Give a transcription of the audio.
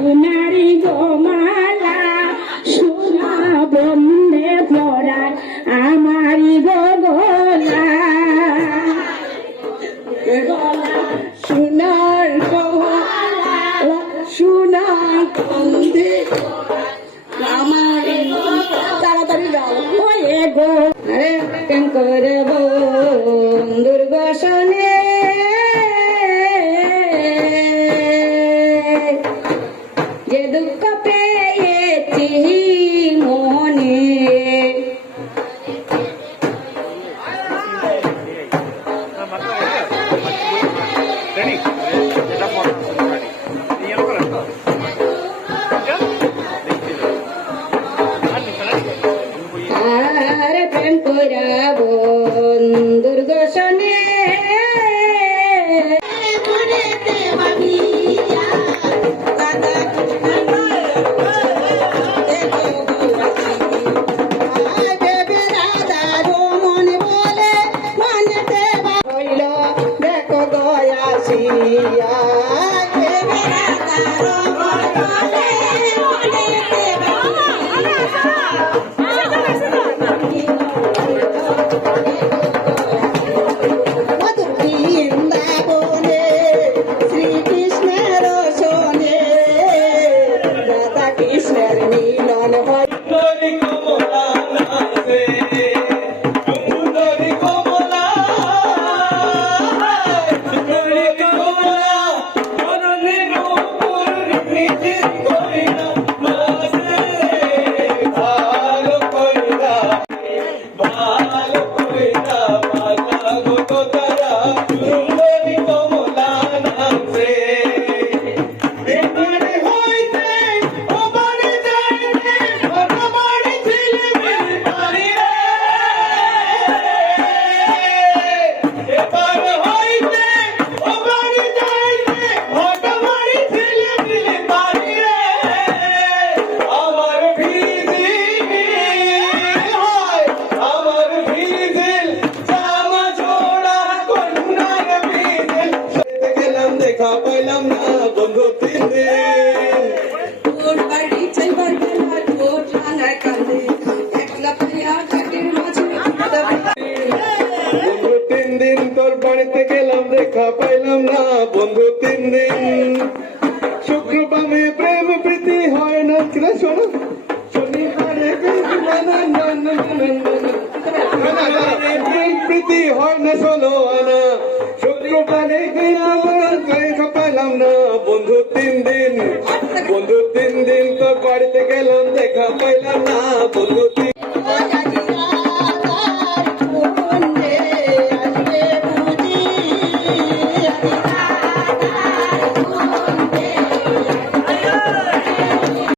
সোনারি গোমালা সোনা বন্ধে পড়ায় আমারি গোলা সোনার সোনার বন্ধে আমার তাড়াতাড়ি যাও ওয়ে গো আরে কেন করব দুর্গসনে যে দুঃখ পেয়েছি মনে আরে প্রেম করাব দুর্গসনে দেখো গয়াসিয়া বৃন্দাবনে শ্রীকৃষ্ণের শোনে রাধা কৃষ্ণের মিলন হয় দেখা পাইলাম না বন্ধু 3 দিন তোর বাড়ি চাইবার বেলা তোর ঠান্ডায় কাঁদে একলা প্রিয়া কাটির মাঝে বন্ধু 3 দিন তোর বাড়িতে গেলাম দেখা পাইলাম না বন্ধু 3 দিন শুক্রবারে প্রেম প্রীতি হয় না কিনা শোনো শনিবারে প্রেম প্রীতি হয় না শোনো না শুক্রবারে দেখা পাইলাম না বন্ধু 3 দিন তোর বাড়িতে গেলাম দেখা পাইলাম না বন্ধু 3